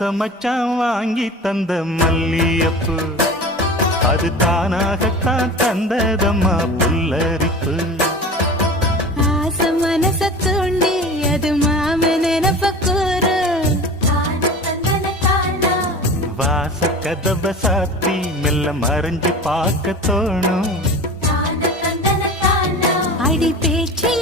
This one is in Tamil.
மச்சான் வாங்கி தந்த மல்லியப்பு அது தானாகத்தான் தந்ததம்மா புல்லரிப்பு. ஆசை மனச தூண்டி அது மாம நினப்பக்கூறு வாச கதவ சாத்தி மெல்ல மறைஞ்சு பார்க்க தோணும். அடி பேச்சு